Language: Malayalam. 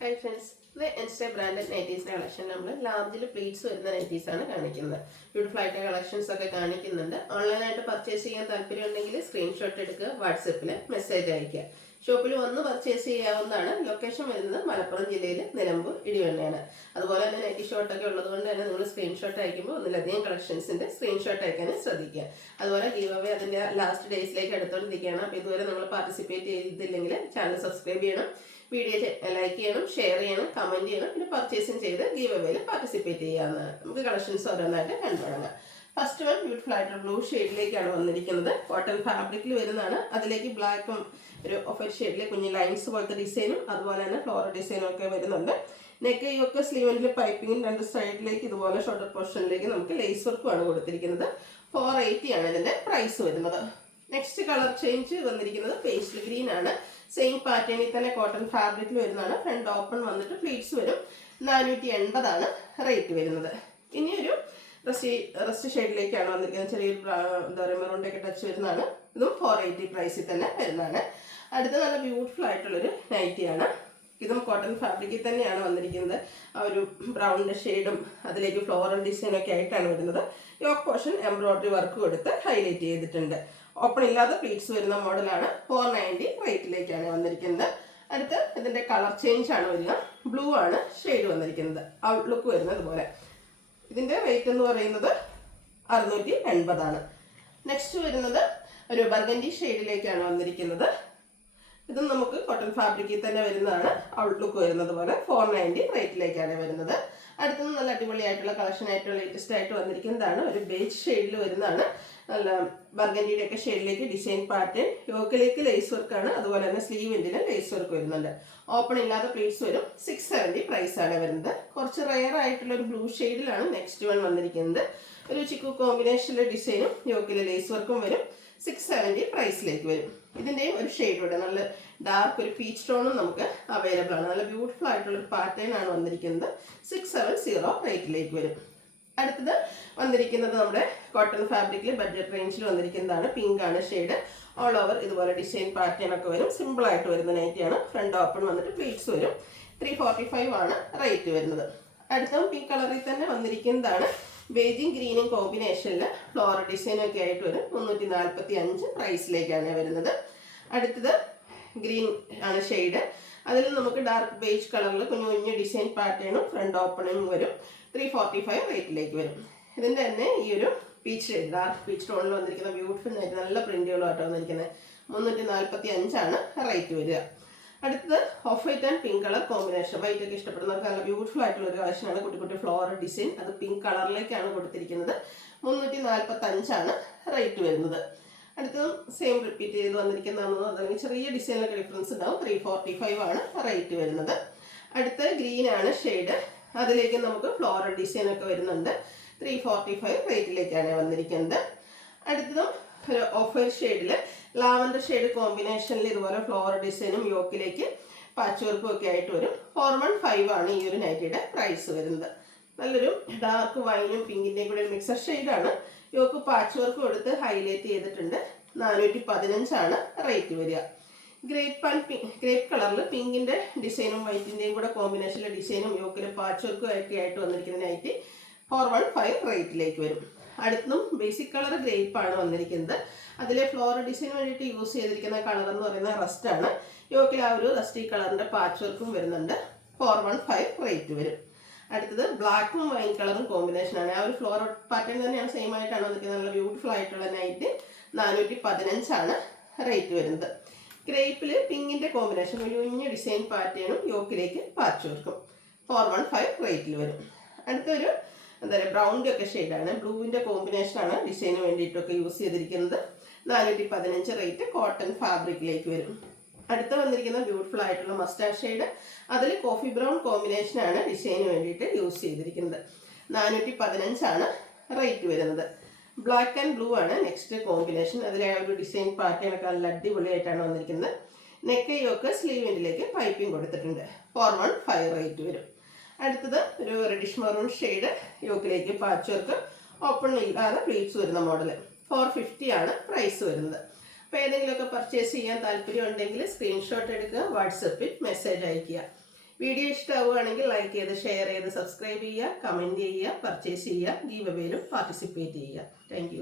Hi friends, the Insta branded nightie's collection നമ്മൾ ലാർജിൽ പ്ലീറ്റ്സ് വരുന്ന നൈറ്റീസ് ആണ് കാണിക്കുന്നത്. ബ്യൂട്ടിഫുൾ ആയിട്ട് കളക്ഷൻസ് ഒക്കെ കാണിക്കുന്നുണ്ട്. ഓൺലൈനായിട്ട് പർച്ചേസ് ചെയ്യാൻ താല്പര്യം ഉണ്ടെങ്കിൽ സ്ക്രീൻഷോട്ട് എടുക്കുക, വാട്സപ്പിൽ മെസ്സേജ് അയക്കുക. ഷോപ്പിൽ വന്ന് പർച്ചേസ് ചെയ്യാവുന്നതാണ്. ലൊക്കേഷൻ വരുന്നത് മലപ്പുറം ജില്ലയിൽ നിലമ്പൂർ ഇടിവണ്ണയാണ്. അതുപോലെ തന്നെ നൈറ്റി ഷോട്ടൊക്കെ ഉള്ളതുകൊണ്ട് തന്നെ നിങ്ങൾ സ്ക്രീൻഷോട്ട് അയക്കുമ്പോൾ ഒന്നിലധികം കളക്ഷൻസിൻ്റെ സ്ക്രീൻഷോട്ട് അയക്കാനും ശ്രദ്ധിക്കുക. അതുപോലെ ഗീവ് അവേ അതിൻ്റെ ലാസ്റ്റ് ഡേയ്സിലേക്ക് എടുത്തുകൊണ്ടിരിക്കുകയാണ്. അപ്പോൾ ഇതുവരെ നിങ്ങൾ പാർട്ടിസിപ്പേറ്റ് ചെയ്തില്ലെങ്കിൽ ചാനൽ സബ്സ്ക്രൈബ് ചെയ്യണം, വീഡിയോ ലൈക്ക് ചെയ്യണം, ഷെയർ ചെയ്യണം, കമൻറ്റ് ചെയ്യണം, പിന്നെ പർച്ചേസിങ് ചെയ്ത് ഗീവ് അവേയിൽ പാർട്ടിസിപ്പേറ്റ് ചെയ്യാവുന്നതാണ്. നമുക്ക് കളക്ഷൻസ് ഓരോന്നായിട്ട് കണ്ടുപിടങ്ങാം. ഫസ്റ്റ് വൺ ബ്യൂട്ടിഫുൾ ആയിട്ട് ബ്ലൂ ഷെയ്ഡിലേക്കാണ് വന്നിരിക്കുന്നത്. കോട്ടൺ ഫാബ്രിക്കിൽ വരുന്നതാണ്. അതിലേക്ക് ബ്ലാക്കും ഒരു ഓഫ് ഷെയ്ഡിലെ കുഞ്ഞ് ലൈൻസ് പോലത്തെ ഡിസൈനും അതുപോലെ തന്നെ ഫ്ലോറൽ ഡിസൈനും ഒക്കെ വരുന്നുണ്ട്. നെക്ക് ഒക്കെ സ്ലീവിൻ്റെ പൈപ്പിങ്ങും രണ്ട് സൈഡിലേക്ക് ഇതുപോലെ ഷോൾഡർ പോർഷനിലേക്ക് നമുക്ക് ലേസ് വർക്കുമാണ് കൊടുത്തിരിക്കുന്നത്. 480 ആണ് ഇതിൻ്റെ പ്രൈസ് വരുന്നത്. നെക്സ്റ്റ് കളർ ചേഞ്ച് വന്നിരിക്കുന്നത് പേസ്റ്റൽ ഗ്രീൻ ആണ്. സെയിം പാറ്റേണിൽ തന്നെ കോട്ടൺ ഫാബ്രിക്കിൽ വരുന്നതാണ്. ഫ്രണ്ട് ഓപ്പൺ വന്നിട്ട് പ്ലീറ്റ്സ് വരും. 480 ആണ് റേറ്റ് വരുന്നത്. ഇനി ഒരു റസ്റ്റ് ഷെയ്ഡിലേക്കാണ് വന്നിരിക്കുന്നത്. ചെറിയൊരു എന്താ പറയുക മെറൂണിൻ്റെയൊക്കെ ടച്ച് വരുന്നതാണ്. ഇതും 480 പ്രൈസിൽ തന്നെ വരുന്നതാണ്. അടുത്ത നല്ല ബ്യൂട്ടിഫുൾ ആയിട്ടുള്ളൊരു നൈറ്റിയാണ്. ഇതും കോട്ടൺ ഫാബ്രിക്കിൽ തന്നെയാണ് വന്നിരിക്കുന്നത്. ആ ഒരു ബ്രൗണിൻ്റെ ഷെയ്ഡും അതിലേക്ക് ഫ്ലോറൽ ഡിസൈനൊക്കെ ആയിട്ടാണ് വരുന്നത്. യോക്ക് പോർഷൻ എംബ്രോയിഡറി വർക്ക് കൊടുത്ത് ഹൈലൈറ്റ് ചെയ്തിട്ടുണ്ട്. ഓപ്പൺ ഇല്ലാതെ പ്ലീറ്റ്സ് വരുന്ന മോഡലാണ്. 490 റേറ്റിലേക്കാണ് വന്നിരിക്കുന്നത്. അടുത്ത് ഇതിൻ്റെ കളർ ചേഞ്ച് ആണ് വരിക. ബ്ലൂ ആണ് ഷെയ്ഡ് വന്നിരിക്കുന്നത്. ഔട്ട്ലുക്ക് വരുന്നത് പോലെ. ഇതിൻ്റെ റേറ്റ് എന്ന് പറയുന്നത് 680 ആണ്. നെക്സ്റ്റ് വരുന്നത് ഒരു ബർഗൻഡി ഷെയ്ഡിലേക്കാണ് വന്നിരിക്കുന്നത്. ഇതും നമുക്ക് കോട്ടൺ ഫാബ്രിക്കിൽ തന്നെ വരുന്നതാണ്. ഔട്ട്ലുക്ക് വരുന്നത് പോലെ 490 റേറ്റിലേക്കാണ് വരുന്നത്. അടുത്തത് നല്ല അടിപൊളിയായിട്ടുള്ള കളക്ഷൻ ആയിട്ടുള്ള ലേറ്റസ്റ്റ് ആയിട്ട് വന്നിരിക്കുന്നതാണ്. ഒരു ബേജ് ഷെയ്ഡിൽ വരുന്നതാണ്. നല്ല ബർഗൻഡിയുടെ ഒക്കെ ഷെയ്ഡിലേക്ക് ഡിസൈൻ പാറ്റേൺ. യോക്കിലേക്ക് ലേസ് വർക്കാണ്. അതുപോലെ തന്നെ സ്ലീവിൻ്റെ ലേസ് വർക്ക് വരുന്നുണ്ട്. ഓപ്പൺ ഇല്ലാതെ പ്ലീറ്റ്സ് വരും. 670 പ്രൈസാണ് വരുന്നത്. കുറച്ച് റെയർ ആയിട്ടുള്ള ഒരു ബ്ലൂ ഷെയ്ഡിലാണ് നെക്സ്റ്റ് വൺ വന്നിരിക്കുന്നത്. ഒരു ചിക്കു കോമ്പിനേഷനിലെ ഡിസൈനും യോക്കിലെ ലേസ് വർക്കും വരും. 670 പ്രൈസിലേക്ക് വരും. ഇതിൻ്റെയും ഒരു ഷെയ്ഡ് ഇവിടെ നല്ല ഡാർക്ക് ഒരു പീച്ച് ടോണും നമുക്ക് അവൈലബിൾ ആണ്. നല്ല ബ്യൂട്ടിഫുൾ ആയിട്ടുള്ള ഒരു പാറ്റേൺ ആണ് വന്നിരിക്കുന്നത്. 670 റേറ്റിലേക്ക് വരും. അടുത്തത് വന്നിരിക്കുന്നത് നമ്മുടെ കോട്ടൺ ഫാബ്രിക്കിൽ ബഡ്ജറ്റ് റേഞ്ചിൽ വന്നിരിക്കുന്നതാണ്. പിങ്ക് ആണ് ഷെയ്ഡ്. ഓൾ ഓവർ ഇതുപോലെ ഡിസൈൻ പാറ്റേൺ ഒക്കെ വരും. സിമ്പിൾ ആയിട്ട് വരുന്ന നൈറ്റിയാണ്. ഫ്രണ്ട് ഓപ്പൺ വന്നിട്ട് പ്ലീറ്റ്സ് വരും. 345 ആണ് റേറ്റ് വരുന്നത്. അടുത്ത പിങ്ക് കളറിൽ തന്നെ വന്നിരിക്കുന്നതാണ്. ബേജും ഗ്രീനും കോമ്പിനേഷനിൽ ഫ്ലോറൽ ഡിസൈനൊക്കെ ആയിട്ട് വരും. 345 പ്രൈസിലേക്കാണ് വരുന്നത്. അടുത്തത് ഗ്രീൻ ആണ് ഷെയ്ഡ്. അതിൽ നമുക്ക് ഡാർക്ക് ബേജ് കളറിൽ കുഞ്ഞു കുഞ്ഞു ഡിസൈൻ പാറ്റേണും ഫ്രണ്ട് ഓപ്പണിങ് വരും. 345 റേറ്റിലേക്ക് വരും. ഇതിൻ്റെ തന്നെ ഈ ഒരു പീച്ച് ഷെയ്ഡ് ഡാർക്ക് പീച്ച് ടോണിൽ വന്നിരിക്കുന്ന ബ്യൂട്ടിഫുൾ ആയിട്ട് നല്ല പ്രിന്റുകളായിട്ട് വന്നിരിക്കുന്നത്. 345 ആണ് റേറ്റ് വരിക. അടുത്തത് of white and pink colour combination. White ഒക്കെ ഇഷ്ടപ്പെടുന്നവർക്ക് നല്ല ബ്യൂട്ടിഫുൾ ആയിട്ടുള്ള ഒരു കളക്ഷനാണ്. കുട്ടി കുട്ടി ഫ്ലോറൽ ഡിസൈൻ. അത് പിങ്ക് കളറിലേക്കാണ് കൊടുത്തിരിക്കുന്നത്. 345 ആണ് റേറ്റ് വരുന്നത്. അടുത്തതും സെയിം റിപ്പീറ്റ് ചെയ്ത് വന്നിരിക്കുന്നതാണെന്നോ അല്ലെങ്കിൽ ചെറിയ ഡിസൈനിലൊക്കെ ഡിഫറൻസ് ഉണ്ടാവും. 345 ആണ് റേറ്റ് വരുന്നത്. അടുത്ത ഗ്രീൻ ആണ് ഷെയ്ഡ്. അതിലേക്ക് നമുക്ക് ഫ്ലോറൽ ഡിസൈൻ ഒക്കെ വരുന്നുണ്ട്. 345 റേറ്റിലേക്കാണ് വന്നിരിക്കുന്നത്. അടുത്തതും ഒരു ഓഫ് വൈറ്റ് ഷെയ്ഡിൽ ലാവൻഡർ ഷെയ്ഡ് കോമ്പിനേഷനിൽ ഇതുപോലെ ഫ്ലോറൽ ഡിസൈനും യോക്കിലേക്ക് പാച്ച് വർക്കും ഒക്കെ ആയിട്ട് വരും. 415 ആണ് ഈ ഒരു നൈറ്റിയുടെ പ്രൈസ് വരുന്നത്. നല്ലൊരു ഡാർക്ക് വൈനും പിങ്കിൻ്റെയും കൂടെ മിക്സർ ഷെയ്ഡാണ്. യോക്ക് പാച്ച് വർക്ക് കൊടുത്ത് ഹൈലൈറ്റ് ചെയ്തിട്ടുണ്ട്. 415 ആണ് റേറ്റ് വരിക. ഗ്രേപ്പ് കളറിൽ പിങ്കിൻ്റെ ഡിസൈനും വൈറ്റിൻ്റെയും കൂടെ കോമ്പിനേഷനിലെ ഡിസൈനും യോക്കിലെ പാച്ച് വർക്കും ഒക്കെ ആയിട്ട് വന്നിരിക്കുന്ന നൈറ്റി 415 റേറ്റിലേക്ക് വരും. അടുത്തും ബേസിക് കളർ ഗ്രേപ്പ് ആണ് വന്നിരിക്കുന്നത്. അതിലെ ഫ്ലോറൽ ഡിസൈന് വേണ്ടിയിട്ട് യൂസ് ചെയ്തിരിക്കുന്ന കളർ എന്ന് പറയുന്നത് റസ്റ്റ് ആണ്. യോക്കിൽ ആ ഒരു റസ്റ്റി കളറിൻ്റെ പാച്ച് വർക്കും വരുന്നുണ്ട്. 415 റേറ്റ് വരും. അടുത്തത് ബ്ലാക്കും വൈൻ കളറും കോമ്പിനേഷനാണ്. ആ ഒരു ഫ്ലോറൽ പാറ്റേൺ തന്നെയാണ്. സെയിം ആയിട്ടാണ് വന്നിരിക്കുന്നത്. നല്ല ബ്യൂട്ടിഫുൾ ആയിട്ടുള്ള നൈറ്റ്. 415 ആണ് റേറ്റ് വരുന്നത്. ഗ്രേപ്പിൽ പിങ്കിൻ്റെ കോമ്പിനേഷൻ ഒരു കുഞ്ഞ ഡിസൈൻ പാറ്റേണും യോക്കിലേക്ക് പാച്ച് വർക്കും 415 റേറ്റിൽ വരും. അടുത്തൊരു എന്താ പറയുക ബ്രൗണിൻ്റെ ഒക്കെ ഷെയ്ഡാണ്. ബ്ലൂവിൻ്റെ കോമ്പിനേഷനാണ് ഡിസൈന് വേണ്ടിയിട്ടൊക്കെ യൂസ് ചെയ്തിരിക്കുന്നത്. 415 റേറ്റ് കോട്ടൺ ഫാബ്രിക്കിലേക്ക് വരും. അടുത്ത വന്നിരിക്കുന്ന ബ്യൂട്ടിഫുൾ ആയിട്ടുള്ള മസ്റ്റാർഡ് ഷെയ്ഡ്. അതിൽ കോഫി ബ്രൗൺ കോമ്പിനേഷനാണ് ഡിസൈന് വേണ്ടിയിട്ട് യൂസ് ചെയ്തിരിക്കുന്നത്. 415 ആണ് റേറ്റ് വരുന്നത്. ബ്ലാക്ക് ആൻഡ് ബ്ലൂ ആണ് നെക്സ്റ്റ് കോമ്പിനേഷൻ. അതിലെ ആ ഒരു ഡിസൈൻ പാറ്റേൺ ഒക്കെ നല്ല അടിപൊളിയായിട്ടാണ് വന്നിരിക്കുന്നത്. നെക്കയൊക്കെ സ്ലീവിൻ്റിലേക്ക് പൈപ്പിംഗ് കൊടുത്തിട്ടുണ്ട്. 415 റേറ്റ് വരും. അടുത്തത് ഒരു റെഡിഷ് മെറൂൺ ഷെയ്ഡ്. യോക്കിലേക്ക് പാച്ച് വർക്ക് ഓപ്പൺ ഇല്ലാതെ പ്ലീറ്റ്സ് വരുന്ന മോഡൽ. 450 ആണ് പ്രൈസ് വരുന്നത്. അപ്പോൾ ഏതെങ്കിലുമൊക്കെ പർച്ചേസ് ചെയ്യാൻ താല്പര്യം ഉണ്ടെങ്കിൽ സ്ക്രീൻഷോട്ട് എടുക്കുക, വാട്സപ്പിൽ മെസ്സേജ് അയയ്ക്കുക. വീഡിയോ ഇഷ്ടമാവുകയാണെങ്കിൽ ലൈക്ക് ചെയ്ത് ഷെയർ ചെയ്ത് സബ്സ്ക്രൈബ് ചെയ്യുക, കമൻറ്റ് ചെയ്യുക, പർച്ചേസ് ചെയ്യുക, ഗീവ് അവേയിലും പാർട്ടിസിപ്പേറ്റ് ചെയ്യുക. താങ്ക്